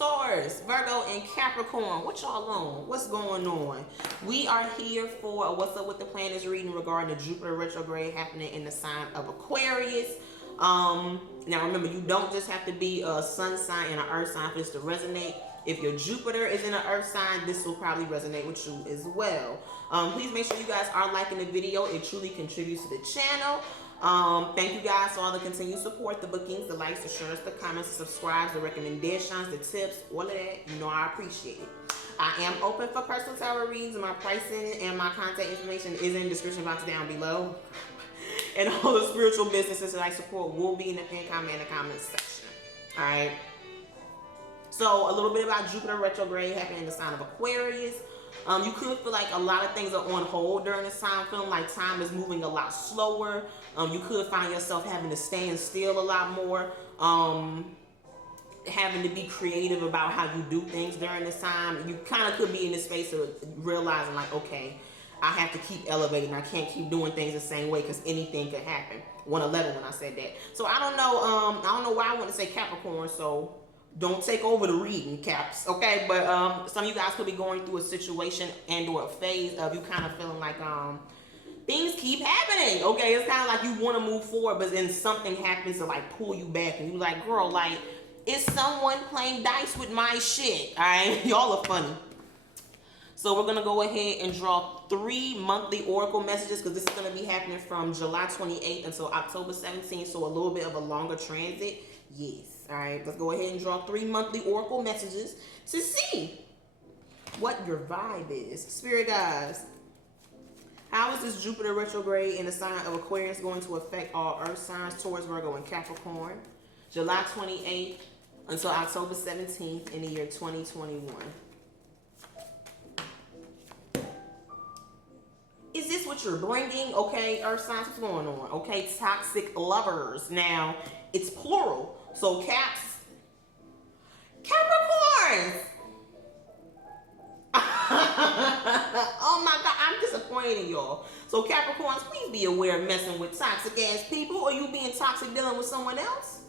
Taurus, Virgo, and Capricorn. What y'all on? What's going on? We are here for a What's Up with the Planets reading regarding the Jupiter retrograde happening in the sign of Aquarius. Now remember, you don't just have to be a sun sign and an earth sign for this to resonate. If your Jupiter is in an earth sign, this will probably resonate with you as well. Please make sure you guys are liking the video. It truly contributes to the channel. Thank you guys for all the continued support, the bookings, the likes, the shares, the comments, the subscribes, the recommendations, the tips, all of that. You know I appreciate it. I am open for personal tarot readings, and my pricing and my contact information is in the description box down below. And all the spiritual businesses that I support will be in the pinned comment in the comments section. Alright. So a little bit about Jupiter retrograde happening in the sign of Aquarius. You could feel like a lot of things are on hold during this time. Feeling like time is moving a lot slower. You could find yourself having to stand still a lot more. Having to be creative about how you do things during this time. You kind of could be in this space of realizing like, okay, I have to keep elevating. I can't keep doing things the same way because anything could happen. 111 when I said that. So I don't know why I want to say Capricorn. So don't take over the reading, Caps. Okay, but some of you guys could be going through a situation and or a phase of you kind of feeling like things keep happening. Okay, it's kind of like you want to move forward, but then something happens to like pull you back, and you like, girl, like, is someone playing dice with my shit? All right, y'all are funny. So we're gonna go ahead and draw 3 monthly oracle messages because this is gonna be happening from July 28th until October 17th, so a little bit of a longer transit. Yes. All right, let's go ahead and draw 3 monthly oracle messages to see what your vibe is. Spirit guides, how is this Jupiter retrograde in the sign of Aquarius going to affect all earth signs, Taurus, Virgo, and Capricorn? July 28th until October 17th in the year 2021. Is this what you're bringing? Okay, earth signs, what's going on? Okay, toxic lovers. Now, it's plural. So, Caps, Capricorns. Oh my God, I'm disappointed in y'all. So, Capricorns, please be aware of messing with toxic ass people, or you being toxic dealing with someone else.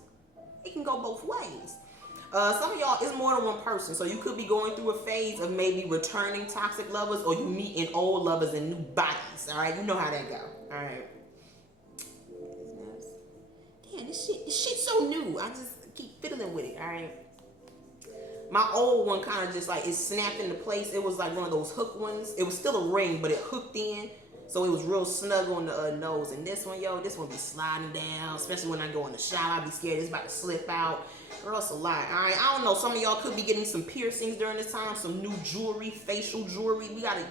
It can go both ways. Some of y'all, it's more than one person. So you could be going through a phase of maybe returning toxic lovers, or you meeting old lovers in new bodies. All right, you know how that go. All right. Damn, this shit's so new. I just keep fiddling with it. All right. My old one kind of just like it snapped into place. It was like one of those hook ones. It was still a ring, but it hooked in. So it was real snug on the nose. And this one, yo, this one be sliding down. Especially when I go in the shower, I be scared it's about to slip out. Girl, it's a lot. All right, I don't know. Some of y'all could be getting some piercings during this time, some new jewelry, facial jewelry. We gotta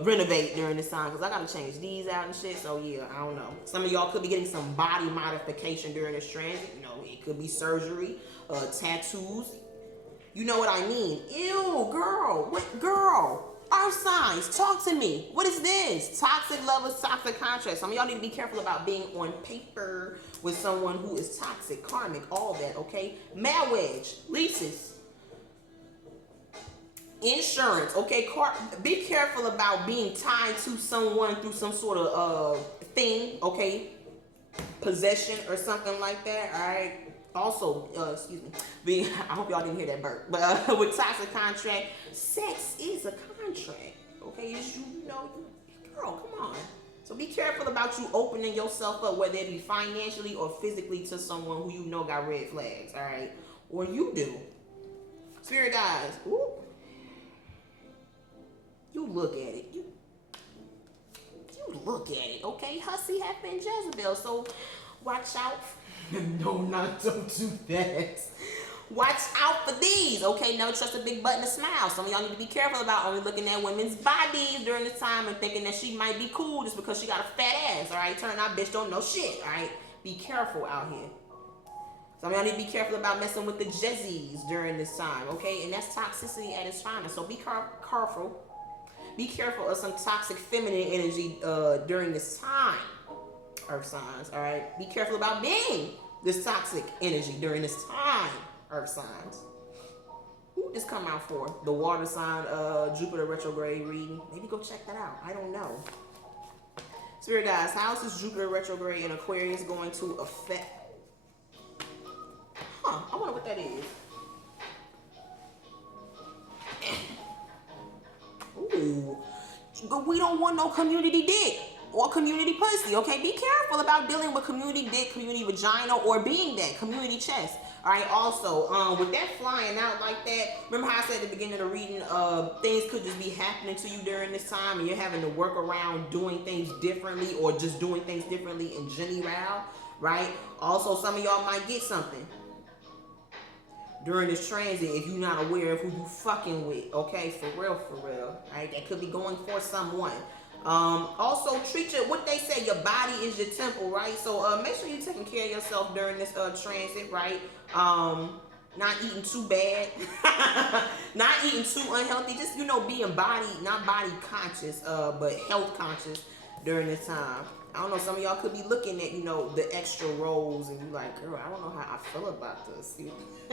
renovate during this time because I gotta change these out and shit. So yeah, I don't know. Some of y'all could be getting some body modification during this transit. You know, it could be surgery, tattoos. You know what I mean? Ew, girl. What, girl? Earth signs, talk to me. What is this? Toxic lovers, toxic contracts. Some of y'all need to be careful about being on paper with someone who is toxic, karmic, all that, okay? Marriage, leases, insurance, okay? Be careful about being tied to someone through some sort of thing, okay? Possession or something like that, all right? Also, excuse me, I hope y'all didn't hear that burp, but with toxic contract, sex is a contract, okay? As you know, girl, come on. So be careful about you opening yourself up, whether it be financially or physically, to someone who you know got red flags, all right? Or you do. Spirit guys, ooh. You look at it. You look at it, okay? Hussy have been Jezebel, so watch out. No, don't do that. Watch out for these, okay? Never trust a big butt and a smile. Some of y'all need to be careful about only looking at women's bodies during this time and thinking that she might be cool just because she got a fat ass, all right? Turn out, bitch don't know shit, all right? Be careful out here. Some of y'all need to be careful about messing with the Jezzies during this time, okay? And that's toxicity at its finest, so be careful. Be careful of some toxic feminine energy during this time. Earth signs, all right? Be careful about being this toxic energy during this time, earth signs. Who this come out for? The water sign, Jupiter retrograde reading. Maybe go check that out. I don't know. Spirit guys, how is this Jupiter retrograde in Aquarius going to affect I wonder what that is. Ooh. But we don't want no community dick or community pussy, okay? Be careful about dealing with community dick, community vagina, or being that, community chest. All right, also, with that flying out like that, remember how I said at the beginning of the reading, things could just be happening to you during this time and you're having to work around doing things differently or just doing things differently in general, right? Also, some of y'all might get something during this transit if you're not aware of who you fucking with, okay? For real, right? That could be going for someone. Also, treat your, what they say, your body is your temple, right? So make sure you're taking care of yourself during this transit, right? Not eating too bad, not eating too unhealthy, just, you know, being body, not body conscious, but health conscious during this time. I don't know, some of y'all could be looking at, you know, the extra rolls and you like, girl, I don't know how I feel about this, you know,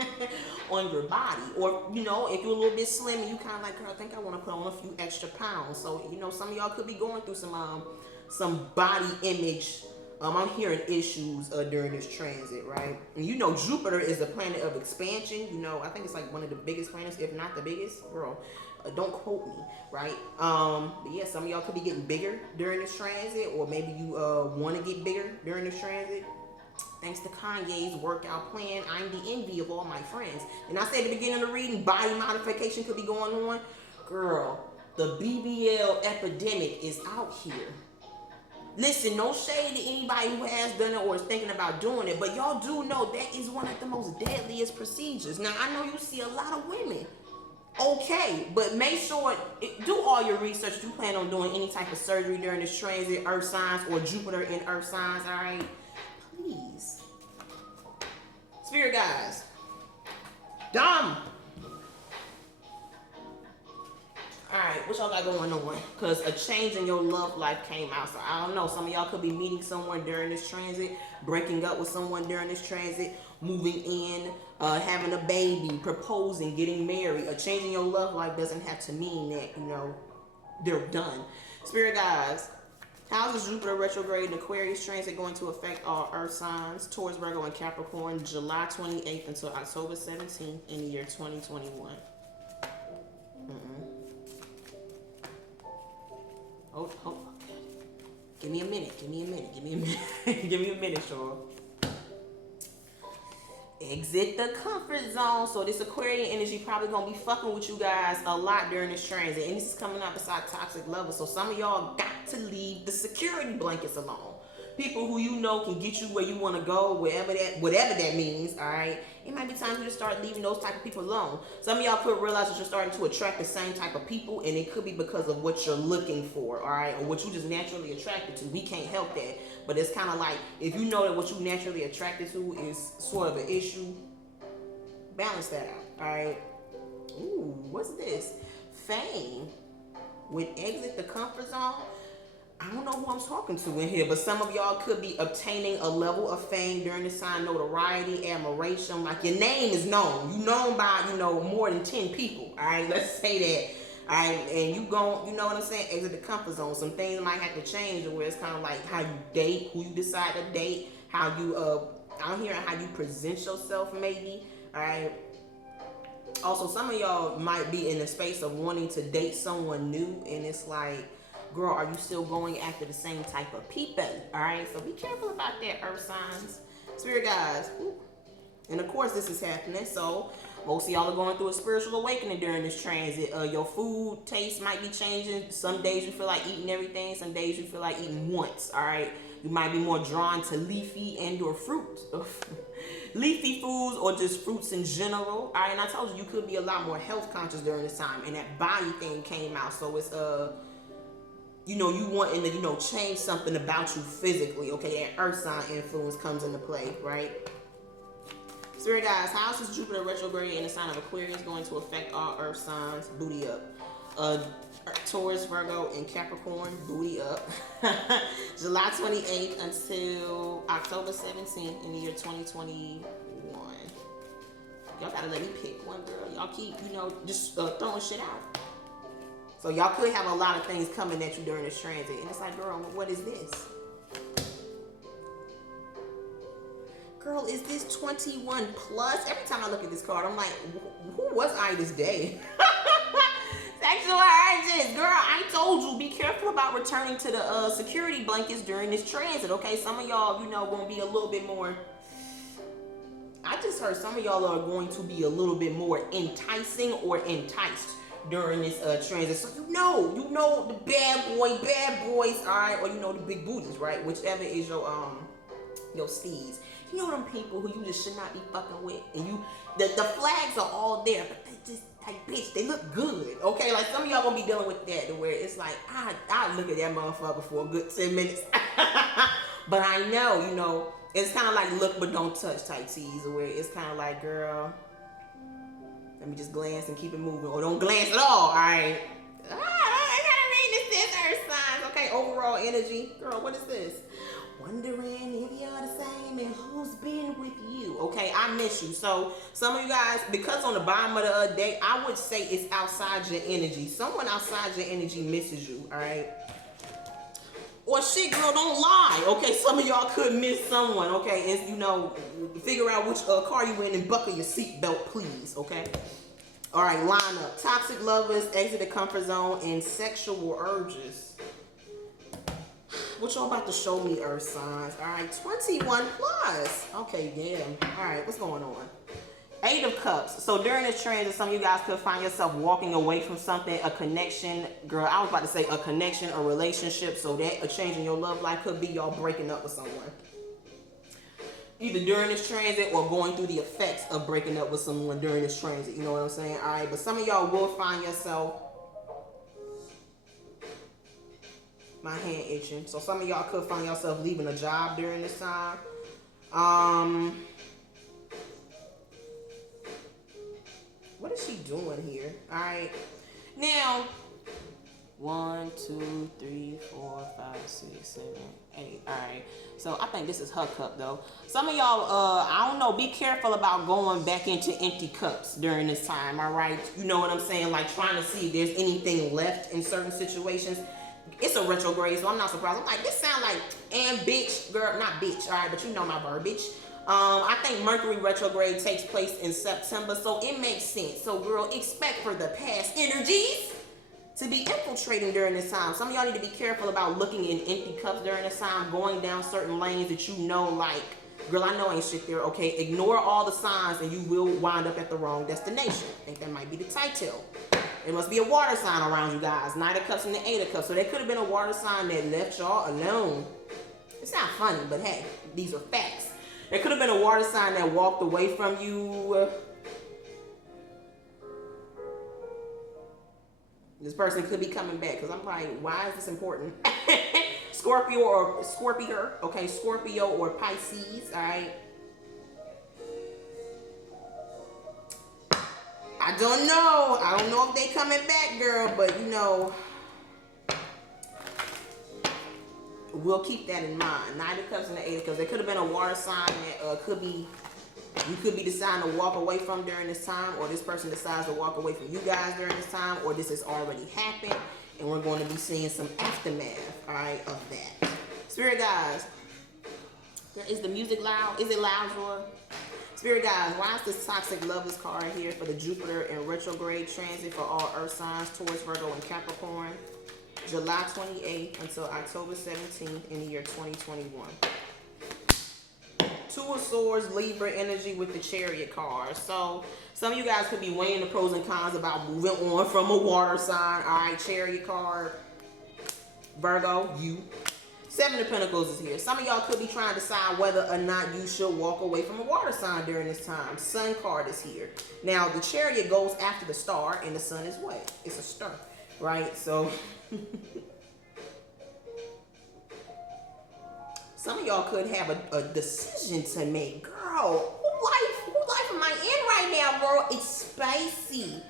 on your body. Or, you know, if you're a little bit slim and you kind of like, girl, I think I want to put on a few extra pounds. So, you know, some of y'all could be going through some body image. I'm hearing issues during this transit, right? And you know, Jupiter is a planet of expansion. You know, I think it's like one of the biggest planets, if not the biggest. Girl, don't quote me, right? But yeah, some of y'all could be getting bigger during this transit, or maybe you want to get bigger during this transit. Thanks to Kanye's workout plan, I'm the envy of all my friends. And I said at the beginning of the reading, body modification could be going on. Girl, the BBL epidemic is out here. Listen, no shade to anybody who has done it or is thinking about doing it, but y'all do know that is one of the most deadliest procedures. Now, I know you see a lot of women. Okay, but make sure, do all your research if you plan on doing any type of surgery during this transit, earth signs, or Jupiter in earth signs, all right? Please. Spirit guys. Dumb. Alright, what y'all got going on? Because a change in your love life came out. So I don't know. Some of y'all could be meeting someone during this transit, breaking up with someone during this transit, moving in, having a baby, proposing, getting married. A change in your love life doesn't have to mean that, you know, they're done. Spirit guys, how is Jupiter retrograde and Aquarius transit going to affect all earth signs? Taurus, Virgo, and Capricorn, July 28th until October 17th in the year 2021. Oh, give me a minute, give me a minute, Sean. Exit the comfort zone. So this Aquarian energy probably gonna be fucking with you guys a lot during this transit, and this is coming out beside toxic levels. So some of y'all got to leave the security blankets alone. People who you know can get you where you want to go, whatever that means. All right, it might be time for you to start leaving those type of people alone. Some of y'all could realize that you're starting to attract the same type of people, and it could be because of what you're looking for, all right, or what you just naturally attracted to. We can't help that, but it's kind of like if you know that what you naturally attracted to is sort of an issue, balance that out, all right. Ooh, what's this? Fame with exit the comfort zone. I don't know who I'm talking to in here, but some of y'all could be obtaining a level of fame during this time, notoriety, admiration. Like your name is known. You known by, you know, more than 10 people. All right, let's say that. All right, and you know what I'm saying? Exit the comfort zone. Some things might have to change, where it's kind of like how you date, who you decide to date, how you I'm hearing how you present yourself, maybe. All right. Also, some of y'all might be in a space of wanting to date someone new, and it's like, girl, are you still going after the same type of people? All right, so be careful about that, earth signs. Spirit guys. Ooh. And of course this is happening, so most of y'all are going through a spiritual awakening during this transit. Your food taste might be changing. Some days you feel like eating everything, some days you feel like eating once. All right, you might be more drawn to leafy and or fruit leafy foods, or just fruits in general. All right, and I told you could be a lot more health conscious during this time, and that body thing came out. So it's you know, you wanting to, you know, change something about you physically, okay? That earth sign influence comes into play, right? Spirit guys, how is Jupiter retrograde in the sign of Aquarius going to affect all earth signs? Booty up. Taurus, Virgo, and Capricorn, booty up. July 28th until October 17th in the year 2021. Y'all gotta let me pick one, girl. Y'all keep, you know, just throwing shit out. So y'all could have a lot of things coming at you during this transit. And it's like, girl, what is this? Girl, is this 21 plus? Every time I look at this card, I'm like, who was I this day? Sexual urges. Girl, I told you, be careful about returning to the security blankets during this transit, okay? Some of y'all, you know, going to be a little bit more... I just heard some of y'all are going to be a little bit more enticing or enticed during this transit. So you know the bad boys, all right? Or you know the big booties, right? Whichever is your steeds. You know them people who you just should not be fucking with. And you, the flags are all there, but they just, like, bitch, they look good, okay? Like, some of y'all gonna be dealing with that, to where it's like, I look at that motherfucker for a good 10 minutes. But I know, you know, it's kind of like look but don't touch type tease, where it's kind of like, girl, let me just glance and keep it moving, or don't glance at all, all right? I gotta read this earth signs, okay? Overall energy, girl, what is this? Wondering if you're the same and who's been with you. Okay, I miss you. So some of you guys, because on the bottom of the deck, I would say it's outside your energy. Someone outside your energy misses you, all right? Or shit, girl, don't lie. Okay, some of y'all could miss someone. Okay, and you know, figure out which car you in and buckle your seatbelt, please. Okay. All right, line up. Toxic lovers, exit the comfort zone, and sexual urges. What y'all about to show me, earth signs? All right, 21 plus. Okay, damn. All right, what's going on? 8 of Cups. So during this transit, some of you guys could find yourself walking away from something, a connection. Girl, I was about to say a connection, a relationship. So that a change in your love life could be y'all breaking up with someone. Either during this transit or going through the effects of breaking up with someone during this transit. You know what I'm saying? All right, but some of y'all will find yourself... My hand itching. So some of y'all could find yourself leaving a job during this time. What is she doing here? All right. Now, 1, 2, 3, 4, 5, 6, 7, 8. All right. So I think this is her cup though. Some of y'all, I don't know, be careful about going back into empty cups during this time. All right. You know what I'm saying? Like trying to see if there's anything left in certain situations. It's a retrograde, so I'm not surprised. I'm like, this sound like, and bitch, girl, not bitch, all right, but you know my verbiage. I think Mercury retrograde takes place in September, so it makes sense. So, girl, expect for the past energies to be infiltrating during this time. Some of y'all need to be careful about looking in empty cups during this time, going down certain lanes that you know, like, girl, I know ain't shit there, okay? Ignore all the signs and you will wind up at the wrong destination. I think that might be the title. There must be a water sign around you guys. 9 of Cups and the 8 of Cups. So there could have been a water sign that left y'all alone. It's not funny, but hey, these are facts. There could have been a water sign that walked away from you. This person could be coming back, because I'm like, why is this important? Scorpio or Scorpio, okay? Scorpio or Pisces, all right? I don't know. I don't know if they coming back, girl, but you know, we'll keep that in mind. 9 of Cups and the 8 of Cups. There could have been a water sign that you could be deciding to walk away from during this time, or this person decides to walk away from you guys during this time, or this has already happened, and we're going to be seeing some aftermath, all right, of that. Spirit guys, is the music loud? Is it loud, Joy? Spirit guys, why is this toxic lovers card here for the Jupiter and retrograde transit for all earth signs, Taurus, Virgo, and Capricorn, July 28th until October 17th in the year 2021. 2 of Swords, Libra energy with the Chariot card. So some of you guys could be weighing the pros and cons about moving on from a water sign. All right, Chariot card, Virgo, you. 7 of Pentacles is here. Some of y'all could be trying to decide whether or not you should walk away from a water sign during this time. Sun card is here. Now, the Chariot goes after the star, and the sun is what? It's a star, right? So, some of y'all could have a decision to make. Girl, who life am I in right now, bro? It's spicy.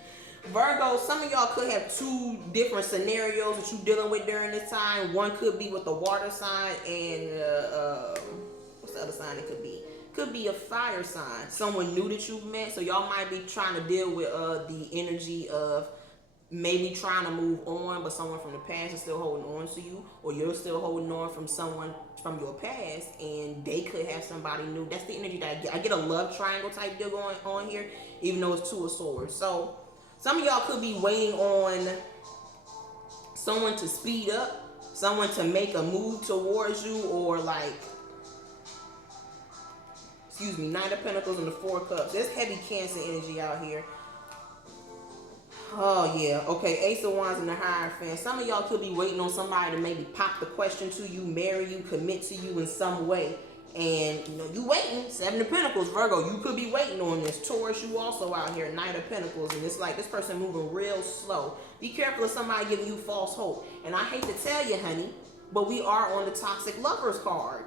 Virgo, some of y'all could have 2 different scenarios that you're dealing with during this time. One could be with the water sign, and what's the other sign it could be? Could be a fire sign. Someone new that you've met. So y'all might be trying to deal with the energy of maybe trying to move on, but someone from the past is still holding on to you, or you're still holding on from someone from your past, and they could have somebody new. That's the energy that I get. I get a love triangle type deal going on here, even though it's two of swords. So some of y'all could be waiting on someone to speed up, someone to make a move towards you, or like, excuse me, Knight of Pentacles and the Four of Cups. There's heavy Cancer energy out here. Oh yeah, okay, Ace of Wands and the Hierophant. Some of y'all could be waiting on somebody to maybe pop the question to you, marry you, commit to you in some way. And you know, you waiting. Seven of Pentacles, Virgo, you could be waiting on this. Taurus, you also out here, Knight of Pentacles, and it's like this person moving real slow. Be careful of somebody giving you false hope. And I hate to tell you, honey, but we are on the Toxic Lovers card.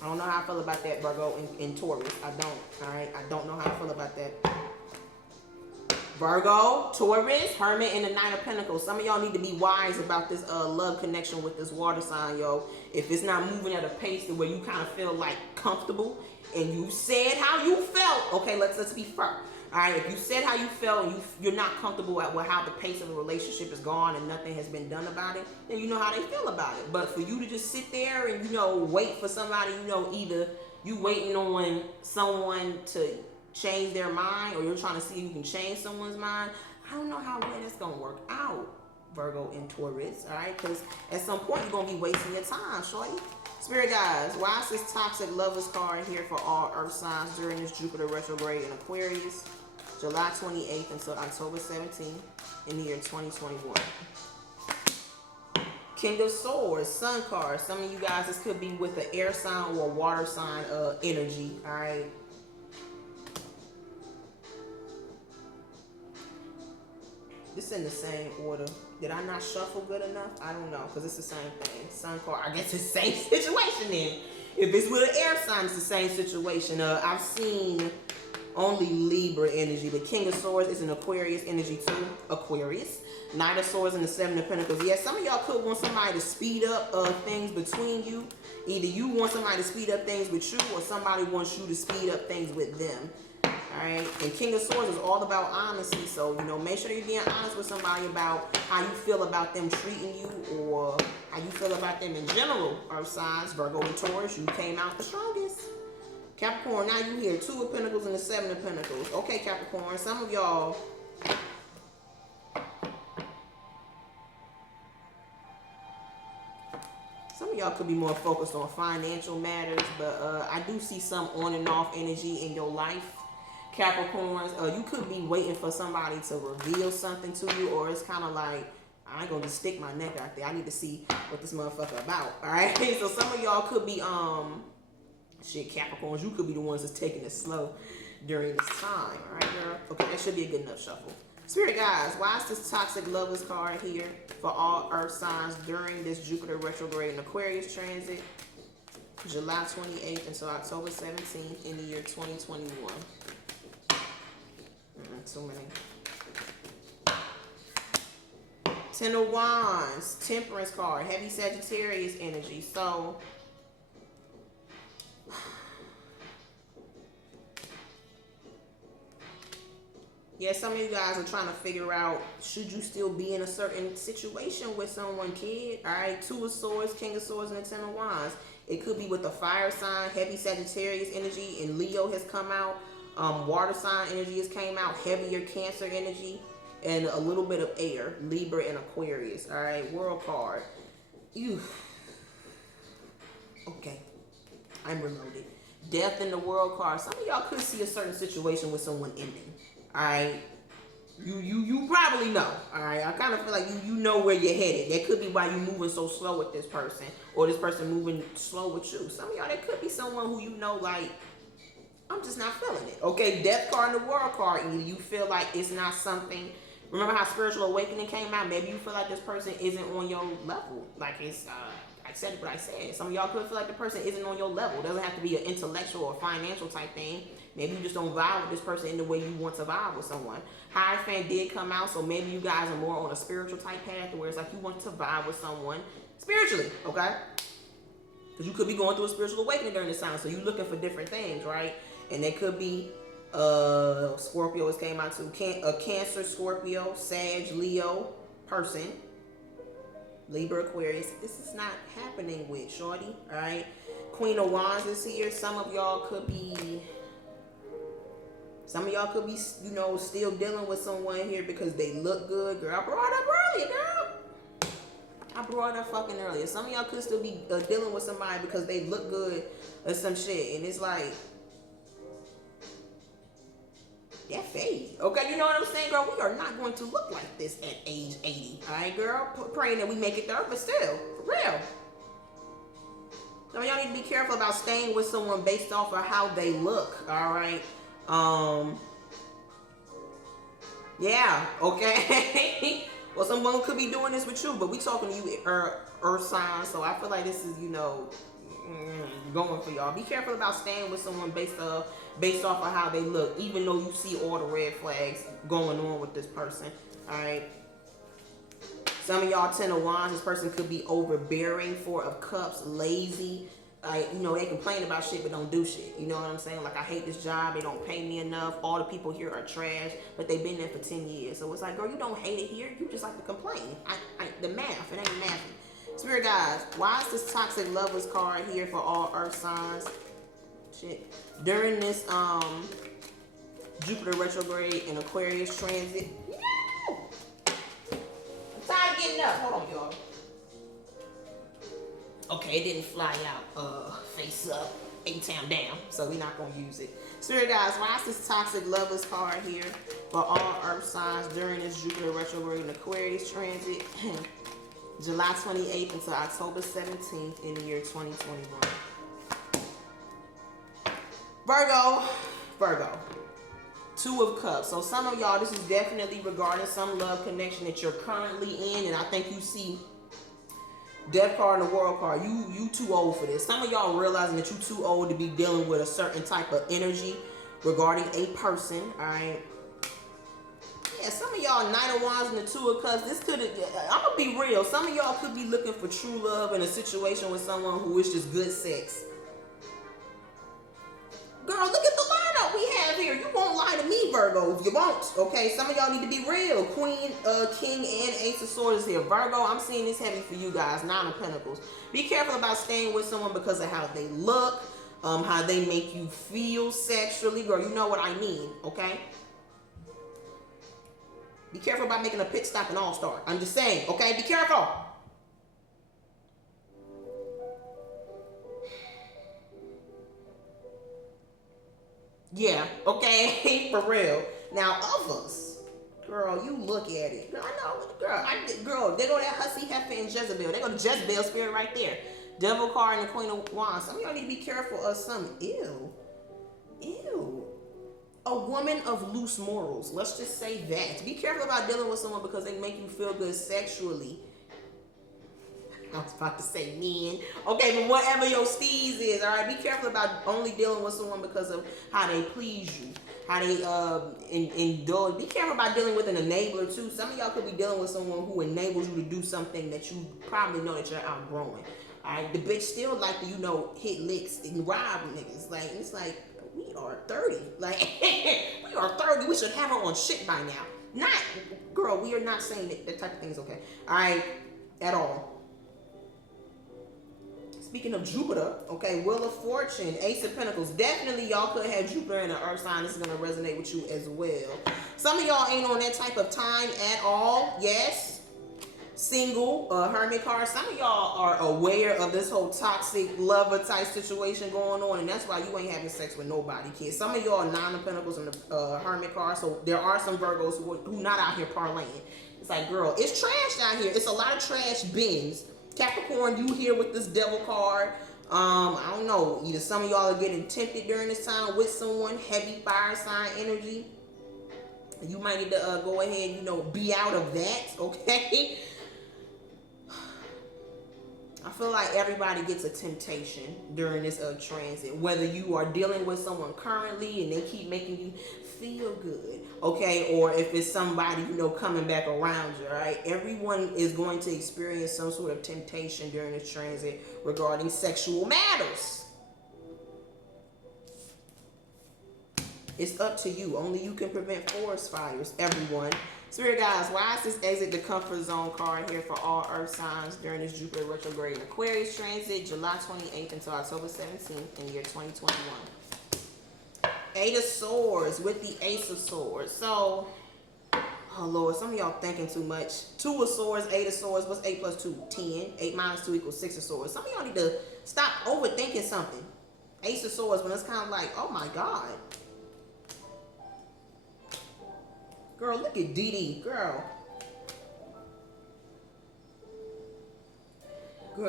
I don't know how I feel about that, Virgo, in Taurus. I don't, all right? I don't know how I feel about that. Virgo, Taurus, Hermit, and the Knight of Pentacles. Some of y'all need to be wise about this love connection with this water sign, yo. If it's not moving at a pace to where you kind of feel like comfortable, and you said how you felt, okay, let's be fair. All right, if you said how you felt and you're not comfortable with how the pace of the relationship is gone and nothing has been done about it, then you know how they feel about it. But for you to just sit there and, you know, wait for somebody, you know, either you waiting on someone to change their mind, or you're trying to see if you can change someone's mind, I don't know how well that's going to work out, Virgo and Taurus, all right? Because at some point, you're going to be wasting your time, shorty. Spirit guys, why is this Toxic Lovers card here for all Earth signs during this Jupiter retrograde in Aquarius, July 28th until October 17th in the year 2021? King of Swords, Sun card. Some of you guys, this could be with an air sign or a water sign energy, all right? This in the same order. Did I not shuffle good enough? I don't know, because it's the same thing. Sun card, I guess it's the same situation then. If it's with an air sign, it's the same situation. I've seen only Libra energy. The King of Swords is an Aquarius energy too. Aquarius. Knight of Swords and the Seven of Pentacles. Yeah, some of y'all could want somebody to speed up things between you. Either you want somebody to speed up things with you, or somebody wants you to speed up things with them. Alright, and King of Swords is all about honesty, so, you know, make sure you're being honest with somebody about how you feel about them treating you, or how you feel about them in general. Earth signs, Virgo and Taurus, you came out the strongest. Capricorn, now you here, Two of Pentacles and the Seven of Pentacles. Okay, Capricorn, some of y'all, could be more focused on financial matters, but I do see some on and off energy in your life. Capricorns, you could be waiting for somebody to reveal something to you, or it's kind of like, I ain't gonna just stick my neck out there. I need to see what this motherfucker about, all right? So some of y'all could be, shit, Capricorns, you could be the ones that's taking it slow during this time, all right, girl? Okay, that should be a good enough shuffle. Spirit guys, why is this Toxic Lovers card here for all Earth signs during this Jupiter retrograde and Aquarius transit, July 28th until October 17th in the year 2021? Too many. Ten of Wands, Temperance card, heavy Sagittarius energy. So, yeah, some of you guys are trying to figure out, should you still be in a certain situation with someone, kid? All right, Two of Swords, King of Swords, and the Ten of Wands. It could be with a fire sign, heavy Sagittarius energy, and Leo has come out. Water sign energy has came out, heavier Cancer energy, and a little bit of air, Libra and Aquarius. All right, World card. Ew. Okay, I'm remoted. Death in the World card. Some of y'all could see a certain situation with someone ending. All right, you probably know. All right, I kind of feel like you know where you're headed. That could be why you're moving so slow with this person, or this person moving slow with you. Some of y'all, that could be someone who you know, like, I'm just not feeling it. Okay, Death card and the World card. Either you feel like it's not something. Remember how Spiritual Awakening came out? Maybe you feel like this person isn't on your level. Like it's, I said what I said. Some of y'all could feel like the person isn't on your level. It doesn't have to be an intellectual or financial type thing. Maybe you just don't vibe with this person in the way you want to vibe with someone. Hierophant did come out, so maybe you guys are more on a spiritual type path, where it's like you want to vibe with someone spiritually, okay? Because you could be going through a spiritual awakening during this time, so you're looking for different things, right? And they could be Scorpio has came out too. A Cancer, Scorpio, Sag, Leo person. Libra, Aquarius. This is not happening with shorty. All right. Queen of Wands is here. Some of y'all could be, you know, still dealing with someone here because they look good. Girl, I brought it up earlier, girl. I brought it up fucking earlier. Some of y'all could still be dealing with somebody because they look good or some shit. And it's like, that fade. Okay, you know what I'm saying, girl? We are not going to look like this at age 80. All right, girl? Praying that we make it there, but still, for real. Some of y'all need to be careful about staying with someone based off of how they look, all right? Yeah, okay? Well, someone could be doing this with you, but we talking to you, earth sign, so I feel like this is, you know, going for y'all. Be careful about staying with someone based off of how they look, even though you see all the red flags going on with this person, all right? Some of y'all 10 of Wands, this person could be overbearing. 4 of Cups, lazy. You know, they complain about shit but don't do shit. You know what I'm saying? Like, I hate this job. They don't pay me enough. All the people here are trash, but they've been there for 10 years. So it's like, girl, you don't hate it here. You just like to complain. The math, it ain't mathing. Spirit guys, why is this toxic lovers card here for all earth signs? Shit. During this Jupiter retrograde and Aquarius transit. No! I'm tired of getting up. Hold on, y'all. Okay, it didn't fly out face up, 8-town down, so we're not going to use it. Spirit guys, why is this toxic lovers card here for all earth signs during this Jupiter retrograde and Aquarius transit? July 28th until October 17th in the year 2021. Virgo. 2 of Cups. So some of y'all, this is definitely regarding some love connection that you're currently in, and I think you see Death card and the World card. You too old for this. Some of y'all realizing that you too old to be dealing with a certain type of energy regarding a person. All right. Yeah, some of y'all 9 of Wands and the 2 of Cups. This could, I'm gonna be real. Some of y'all could be looking for true love in a situation with someone who is just good sex. Girl, look at the lineup we have here. You won't lie to me, Virgo. You won't. Okay, some of y'all need to be real. Queen, King, and Ace of Swords is here. Virgo, I'm seeing this heavy for you guys. 9 of Pentacles. Be careful about staying with someone because of how they look, how they make you feel sexually. Girl, you know what I mean, okay? Be careful about making a pit stop in All-Star. I'm just saying, okay? Be careful. Yeah, okay, for real. Now, others, girl, you look at it. Girl, I know, girl, they go that Hussy, Heifer, and Jezebel. They go to Jezebel spirit right there. Devil card and the Queen of Wands. Some of y'all need to be careful of some, ew. A woman of loose morals. Let's just say that. Be careful about dealing with someone because they make you feel good sexually. I was about to say men. Okay, but whatever your steez is, all right? Be careful about only dealing with someone because of how they please you, how they indulge. Be careful about dealing with an enabler, too. Some of y'all could be dealing with someone who enables you to do something that you probably know that you're outgrowing. All right? The bitch still like to, you know, hit licks and rob niggas. Like, it's like, we are 30. Like, we are 30. We should have her on shit by now. Not, girl, we are not saying that type of thing is okay. All right? At all. Speaking of Jupiter, okay, Wheel of Fortune, Ace of Pentacles. Definitely y'all could have Jupiter in the earth sign. This is going to resonate with you as well. Some of y'all ain't on that type of time at all. Yes. Single, hermit card. Some of y'all are aware of this whole toxic lover type situation going on, and that's why you ain't having sex with nobody, kids. Some of y'all are 9 of Pentacles and the hermit card, so there are some Virgos who not out here parlaying. It's like, girl, it's trash out here. It's a lot of trash bins. Capricorn, you here with this devil card. I don't know. Either some of y'all are getting tempted during this time with someone, heavy fire sign energy. You might need to go ahead, you know, be out of that, okay? I feel like everybody gets a temptation during this transit, whether you are dealing with someone currently and they keep making you feel good, okay, or if it's somebody, you know, coming back around you, all right? Everyone is going to experience some sort of temptation during this transit regarding sexual matters. It's up to you. Only you can prevent forest fires, everyone. Spirit guys, why is this exit the comfort zone card here for all earth signs during this Jupiter retrograde and Aquarius transit, July 28th until October 17th in the year 2021? Eight of Swords with the Ace of Swords. So, oh Lord, some of y'all thinking too much. 2 of Swords, 8 of Swords. What's 8 plus 2? 10. 8 minus 2 equals 6 of Swords. Some of y'all need to stop overthinking something. Ace of Swords, when it's kind of like, oh my God. Girl, look at Dee Dee. Girl,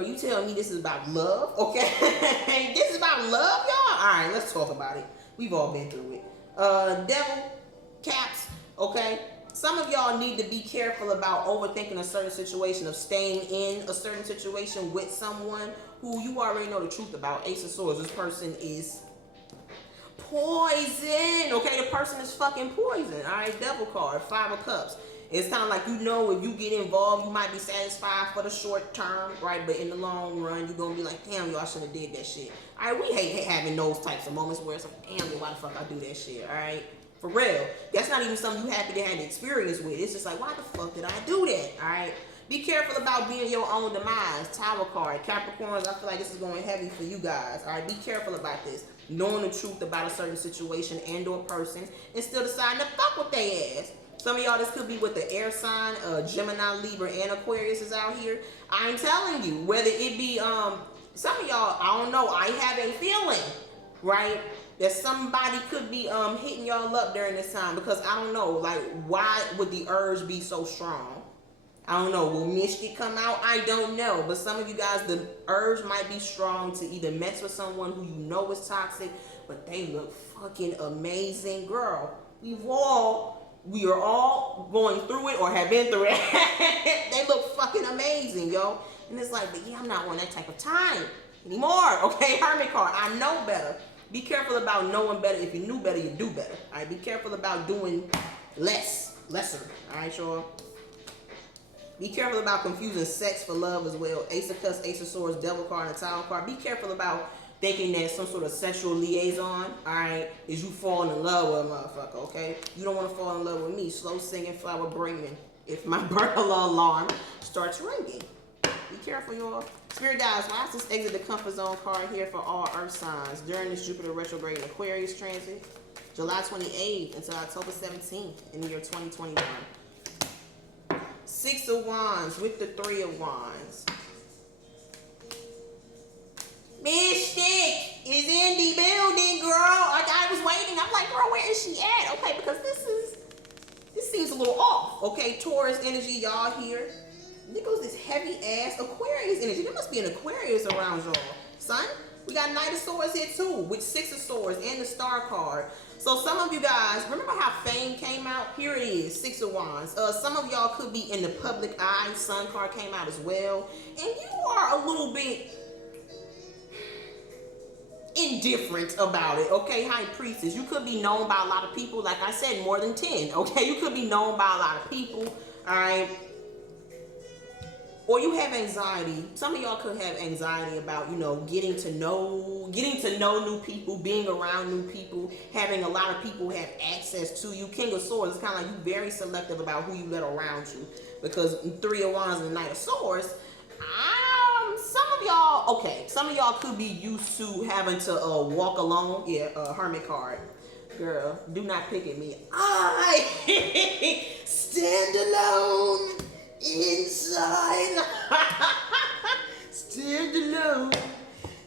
you telling me this is about love? Okay. This is about love, y'all? All right, let's talk about it. We've all been through it. Devil, caps, okay? Some of y'all need to be careful about overthinking a certain situation, of staying in a certain situation with someone who you already know the truth about. Ace of Swords, this person is poison, okay? The person is fucking poison, all right? Devil card, 5 of Cups. It's kind of like, you know, if you get involved, you might be satisfied for the short term, right? But in the long run, you're going to be like, damn, y'all shouldn't have did that shit. All right, we hate having those types of moments where it's like, damn, why the fuck I do that shit, all right? For real. That's not even something you happy to have the experience with. It's just like, why the fuck did I do that, all right? Be careful about being your own demise. Tower card. Capricorns, I feel like this is going heavy for you guys, all right? Be careful about this. Knowing the truth about a certain situation and or person and still deciding to fuck with their ass. Some of y'all, this could be with the air sign, Gemini, Libra, and Aquarius is out here. I ain't telling you, whether it be, some of y'all, I don't know, I have a feeling, right, that somebody could be hitting y'all up during this time, because I don't know, like, why would the urge be so strong? I don't know, will Mishki come out? I don't know, but some of you guys, the urge might be strong to either mess with someone who you know is toxic, but they look fucking amazing. Girl, we are all going through it or have been through it. They look fucking amazing, yo. And it's like, but yeah, I'm not on that type of time anymore, okay? Hermit card, I know better. Be careful about knowing better. If you knew better, you do better, all right? Be careful about doing lesser, all right, y'all? Be careful about confusing sex for love as well. Ace of Cups, Ace of Swords, Devil card, and Tower card. Be careful about thinking that some sort of sexual liaison, all right, is you falling in love with a motherfucker, okay? You don't want to fall in love with me. Slow singing, flower bringing. If my burglar alarm starts ringing. Be careful, y'all. Spirit guys, why is this exit the comfort zone card here for all earth signs during this Jupiter retrograde and Aquarius transit, July 28th until October 17th in the year 2021. 6 of Wands with the 3 of Wands. Mystic is in the building, girl. I was waiting. I'm like, girl, where is she at? Okay, because this seems a little off. Okay, Taurus energy, y'all here. There goes this heavy ass Aquarius energy. There must be an Aquarius around y'all, son. We got Knight of Swords here too, with 6 of Swords and the Star card. So some of you guys, remember how Fame came out? Here it is, 6 of Wands. Some of y'all could be in the public eye. Sun card came out as well. And you are a little bit indifferent about it, okay? High Priestess, you could be known by a lot of people. Like I said, more than 10, okay? You could be known by a lot of people, all right? Or you have anxiety. Some of y'all could have anxiety about, you know, getting to know new people, being around new people, having a lot of people have access to you. King of Swords, it's kind of like you very selective about who you let around you, because 3 of Wands and the Knight of Swords, some of y'all could be used to having to walk alone. Yeah, Hermit card. Girl, do not pick at me. I stand alone inside. Stand alone.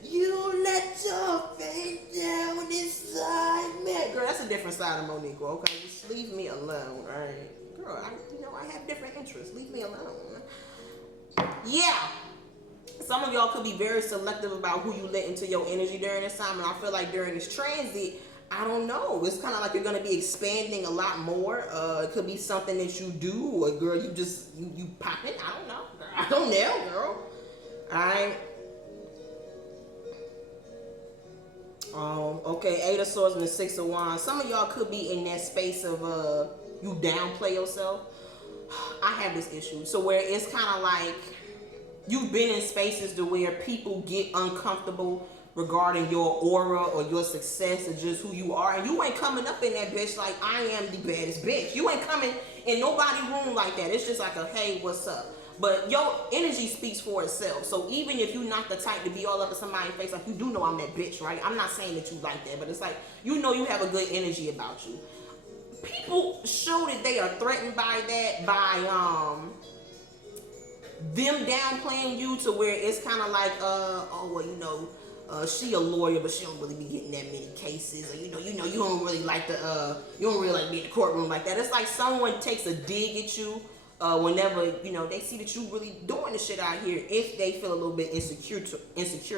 You let your face down inside me. Girl, that's a different side of Monique, okay? Just leave me alone, all right? Girl, I have different interests. Leave me alone. Yeah. Some of y'all could be very selective about who you let into your energy during this time. And I feel like during this transit, I don't know. It's kind of like you're going to be expanding a lot more. It could be something that you do, or girl, you pop it. I don't know. Girl, I don't know, girl. All right. Okay, 8 of Swords and the 6 of Wands. Some of y'all could be in that space of you downplay yourself. I have this issue. So where it's kind of like you've been in spaces to where people get uncomfortable regarding your aura or your success or just who you are. And you ain't coming up in that bitch like I am the baddest bitch. You ain't coming in nobody room like that. It's just like a hey, what's up? But your energy speaks for itself. So even if you're not the type to be all up in somebody's face, like you do know I'm that bitch, right? I'm not saying that you like that, but it's like you know you have a good energy about you. People show that they are threatened by that, by them downplaying you to where it's kind of like, oh well, you know, she a lawyer, but she don't really be getting that many cases, or you know, you don't really like the, you don't really like be in the courtroom like that. It's like someone takes a dig at you whenever you know they see that you really doing the shit out here. If they feel a little bit insecure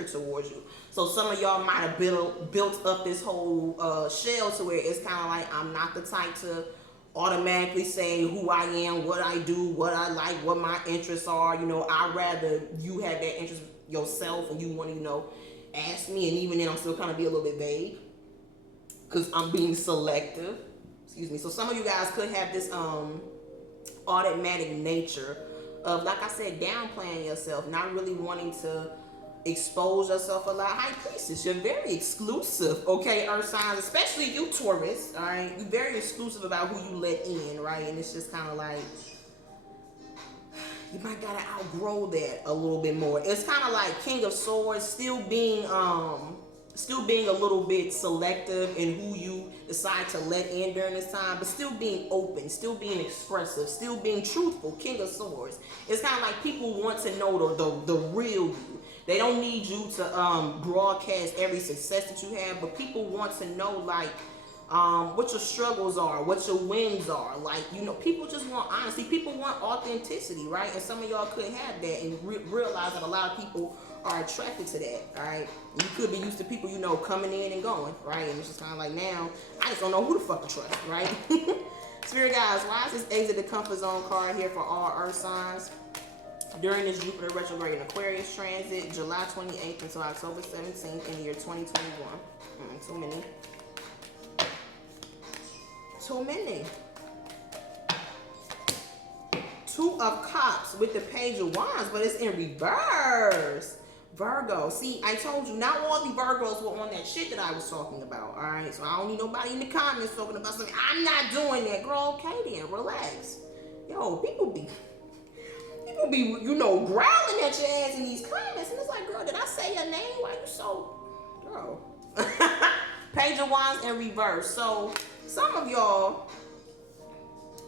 towards you, so some of y'all might have built up this whole shell to where it's kind of like I'm not the type to automatically say who I am, what I do, what I like, what my interests are. You know, I'd rather you have that interest yourself and you want to, you know, ask me, and even then I'm still kind of be a little bit vague because I'm being selective. Excuse me. So some of you guys could have this automatic nature of, like I said, downplaying yourself, not really wanting to expose yourself a lot. High Priestess, you're very exclusive, okay, Earth signs, especially you Taurus, all right? You're very exclusive about who you let in, right? And it's just kind of like, you might gotta outgrow that a little bit more. It's kind of like King of Swords, still being a little bit selective in who you decide to let in during this time, but still being open, still being expressive, still being truthful. King of Swords. It's kind of like people want to know the real you. They don't need you to broadcast every success that you have, but people want to know, like, what your struggles are, what your wins are. Like, you know, people just want honesty. People want authenticity, right? And some of y'all could have that and realize that a lot of people are attracted to that, all right? You could be used to people, you know, coming in and going, right? And it's just kind of like, now, I just don't know who the fuck to trust, right? Spirit guys, why is this exit the comfort zone card here for all Earth signs? During this Jupiter retrograde in Aquarius transit, July 28th until October 17th in the year 2021. Too many. Too many. Two of Cups with the Page of Wands, but it's in reverse. Virgo. See, I told you, not all the Virgos were on that shit that I was talking about, all right? So I don't need nobody in the comments talking about something. I'm not doing that. Girl, okay then, relax. Yo, people be, you know, growling at your ass in these comments, and it's like, girl, did I say your name? Why you so, girl? Page of Wands in reverse. So some of y'all,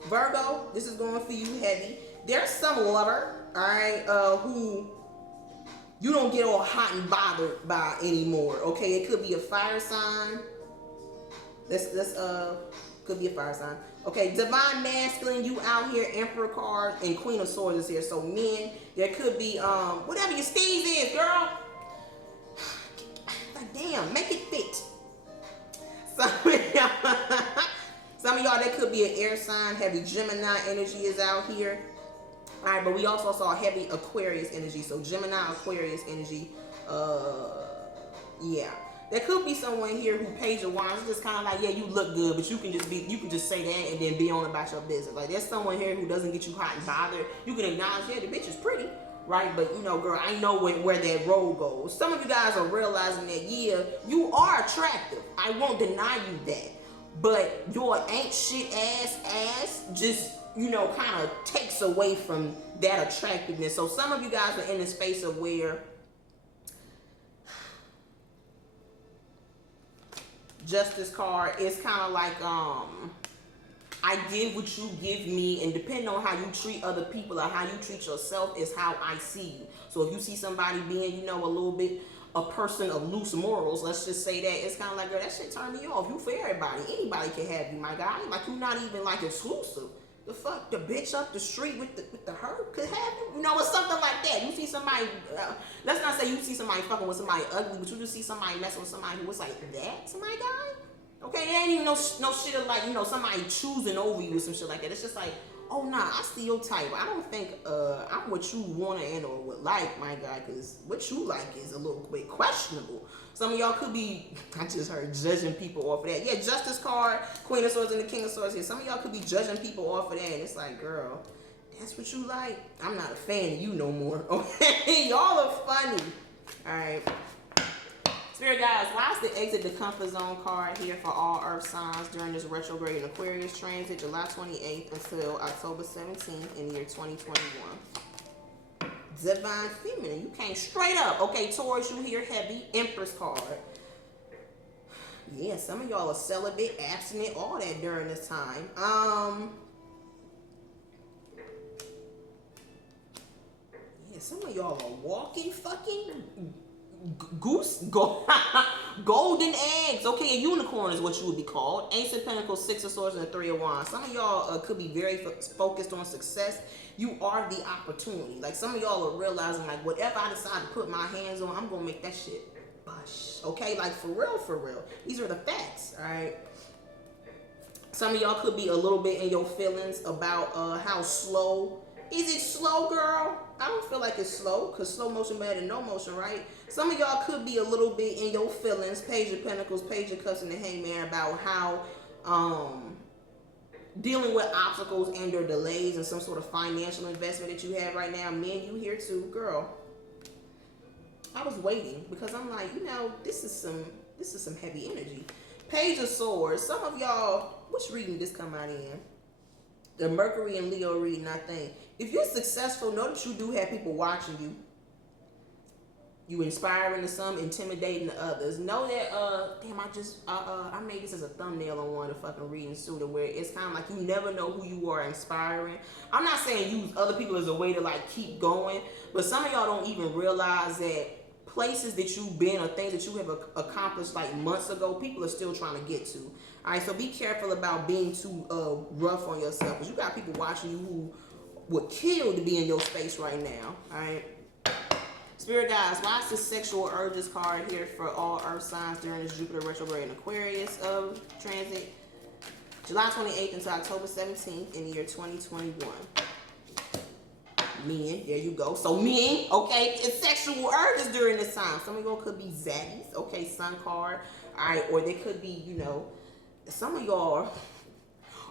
Virgo, this is going for you heavy. There's some lover, all right, who you don't get all hot and bothered by anymore. Okay, it could be a fire sign. Could be a fire sign. Okay, divine masculine, you out here, Emperor card, and Queen of Swords is here. So men, there could be whatever your steez is, girl. Like, damn, make it fit. Some of y'all, that could be an air sign. Heavy Gemini energy is out here. All right, but we also saw heavy Aquarius energy. So Gemini, Aquarius energy. Yeah. There could be someone here who Page of Wands, just kind of like, yeah, you look good, but you can just say that and then be on about your business. Like, there's someone here who doesn't get you hot and bothered. You can acknowledge, yeah, the bitch is pretty, right? But, you know, girl, I know where that road goes. Some of you guys are realizing that, yeah, you are attractive. I won't deny you that. But your ain't shit ass just, you know, kind of takes away from that attractiveness. So some of you guys are in the space of where Justice card is kind of like, I give what you give me, and depending on how you treat other people or how you treat yourself is how I see you. So if you see somebody being, you know, a little bit a person of loose morals, let's just say that, it's kind of like, girl, that shit turn me off. You for everybody. Anybody can have you, my guy. Like, you're not even like exclusive. The fuck, the bitch up the street with the herb could have you. You know, it's something like that. You see somebody, let's not say you see somebody fucking with somebody ugly, but you just see somebody messing with somebody who was like, that's my guy? Okay, it ain't even no shit of like, you know, somebody choosing over you or some shit like that. It's just like, oh nah, I see your type. I don't think I'm what you want and or would like, my guy, because what you like is a little bit questionable. Some of y'all could be, I just heard, judging people off of that. Yeah, Justice card, Queen of Swords and the King of Swords here. Some of y'all could be judging people off of that, and it's like, girl, that's what you like? I'm not a fan of you no more. Okay, y'all are funny. All right. Spirit guys, why is the exit the comfort zone card here for all earth signs during this retrograde in Aquarius transit, July 28th until October 17th in the year 2021? Divine feminine, you came straight up. Okay, Taurus, you here heavy. Empress card. Yeah, some of y'all are celibate, abstinent, all that during this time. Yeah, some of y'all are walking fucking golden eggs. Okay, a unicorn is what you would be called. Ace of Pentacles, Six of Swords, and the Three of Wands. Some of y'all could be very focused on success. You are the opportunity. Like, some of y'all are realizing, like, whatever I decide to put my hands on, I'm gonna make that shit bush. Okay, like, for real, for real. These are the facts. All right. Some of y'all could be a little bit in your feelings about how slow. Is it slow, girl? I don't feel like it's slow, because slow motion better than no motion, right? Some of y'all could be a little bit in your feelings, Page of Pentacles, Page of Cups, and the Hangman, about how dealing with obstacles and or delays and some sort of financial investment that you have right now. Men, you here too, girl. I was waiting because I'm like, you know, this is some heavy energy. Page of Swords. Some of y'all, which reading did this come out in? The Mercury and Leo reading, I think. If you're successful, know that you do have people watching you. You inspiring to some, intimidating to others. Know that, damn, I made this as a thumbnail on one of the fucking readings too, to where it's kind of like you never know who you are inspiring. I'm not saying use other people as a way to like keep going, but some of y'all don't even realize that places that you've been or things that you have accomplished like months ago, people are still trying to get to. All right, so be careful about being too rough on yourself, because you got people watching you who would kill to be in your space right now. All right. Spirit guys, why is the sexual urges card here for all earth signs during this Jupiter retrograde in Aquarius transit, July 28th until October 17th in the year 2021? Men, there you go. So men, okay, it's sexual urges during this time. Some of y'all could be zaddies, okay, sun card, all right, or they could be, you know, some of y'all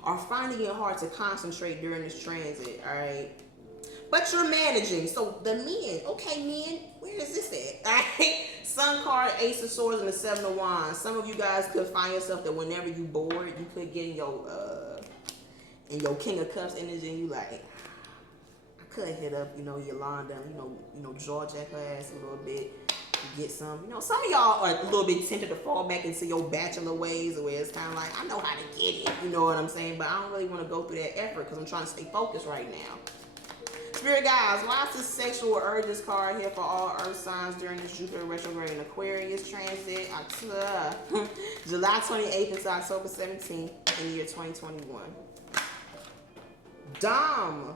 are finding it hard to concentrate during this transit, all right? But you're managing. So the men, okay, men, where is this at? All right? Sun card, Ace of Swords, and the Seven of Wands. Some of you guys could find yourself that whenever you bored, you could get in your King of Cups energy, and you like, I could hit up, you know, Yolanda, you know, George at her ass a little bit. Get some, you know, some of y'all are a little bit tempted to fall back into your bachelor ways, where it's kind of like, I know how to get it, you know what I'm saying, but I don't really want to go through that effort because I'm trying to stay focused right now. Spirit guys, why is this sexual urges card here for all earth signs during this Jupiter retrograde in Aquarius transit, July 28th until October 17th in the year 2021? Dom.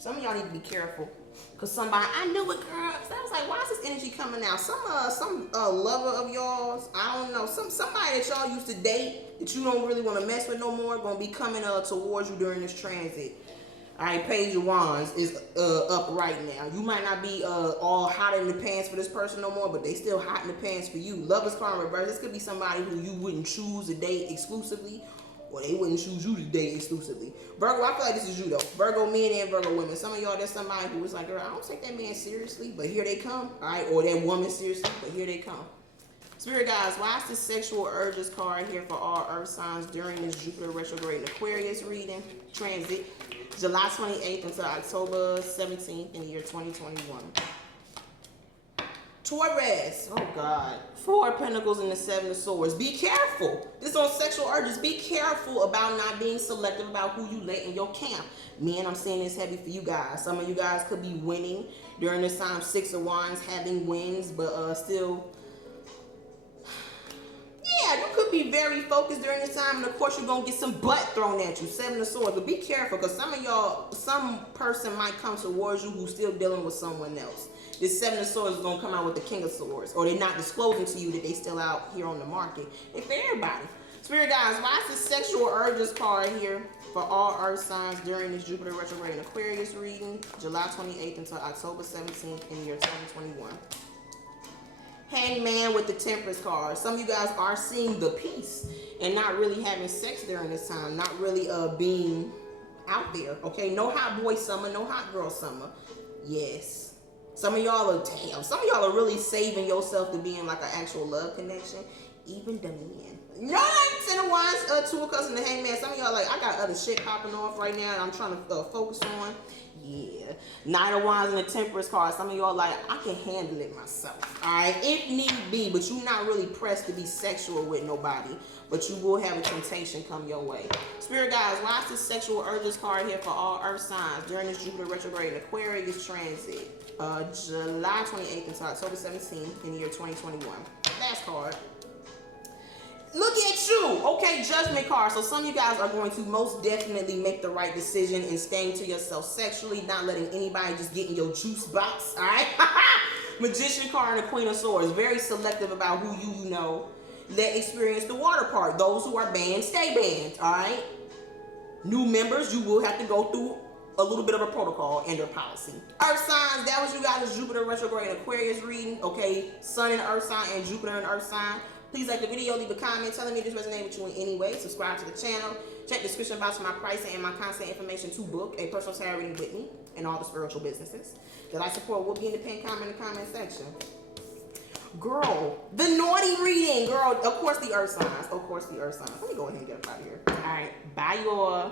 Some of y'all need to be careful, because somebody, I knew it, girl. So I was like, why is this energy coming out? Some lover of y'all's, I don't know, somebody that y'all used to date that you don't really want to mess with no more, gonna be coming towards you during this transit. All right, Page of Wands is up right now. You might not be all hot in the pants for this person no more, but they still hot in the pants for you. Lovers card in reverse. This could be somebody who you wouldn't choose to date exclusively, or they wouldn't choose you to date exclusively. Virgo, I feel like this is you though. Virgo men and Virgo women. Some of y'all, there's somebody who was like, girl, I don't take that man seriously, but here they come. All right, or that woman seriously, but here they come. Spirit guys, why is this sexual urges card here for all earth signs during this Jupiter retrograde in Aquarius reading transit, July 28th until October 17th in the year 2021? Taurus, oh God, Four of Pentacles and the Seven of Swords. Be careful. This on sexual urges. Be careful about not being selective about who you let in your camp. Men, I'm saying this heavy for you guys. Some of you guys could be winning during this time. Six of Wands, having wins, but still, yeah, you could be very focused during this time, and of course you're gonna get some butt thrown at you. Seven of Swords, but be careful, because some of y'all, some person might come towards you who's still dealing with someone else. This Seven of Swords is gonna come out with the King of Swords, or they're not disclosing to you that they still out here on the market. And for everybody, Spirit guys, why is this sexual urges card here for all earth signs during this Jupiter retrograde in Aquarius reading, July 28th until October 17th in the year 2021? Hangman with the Temperance card. Some of you guys are seeing the peace and not really having sex during this time, not really being out there. Okay, no hot boy summer, no hot girl summer. Yes. Some of y'all are really saving yourself to be in like an actual love connection. Even the men. You know what? Ten of Wands, Two of Cups, and the Hangman. Some of y'all like, I got other shit popping off right now and I'm trying to focus on. Yeah. Nine of Wands and the Temperance card. Some of y'all like, I can handle it myself. Alright? If need be, but you're not really pressed to be sexual with nobody. But you will have a temptation come your way. Spirit guys, why is this sexual urges card here for all earth signs during this Jupiter retrograde and Aquarius transit? July 28th until October 17th in the year 2021. Last card. Look at you. Okay, judgment card. So some of you guys are going to most definitely make the right decision in staying to yourself sexually, not letting anybody just get in your juice box. All right. Magician card and the Queen of Swords. Very selective about who you know. Let experience the water part. Those who are banned, stay banned. All right. New members, you will have to go through a little bit of a protocol and their policy. Earth signs, that was you guys' Jupiter retrograde and Aquarius reading. Okay, Sun in Earth sign and Jupiter in Earth sign. Please like the video, leave a comment telling me if this resonated with you in any way. Subscribe to the channel. Check the description box for my pricing and my contact information to book a personal tarot reading with me and all the spiritual businesses that I support will be in the pinned comment in the comment section. Girl, the naughty reading, girl. Of course the Earth signs. Of course the Earth signs. Let me go ahead and get up out of here. All right, bye y'all.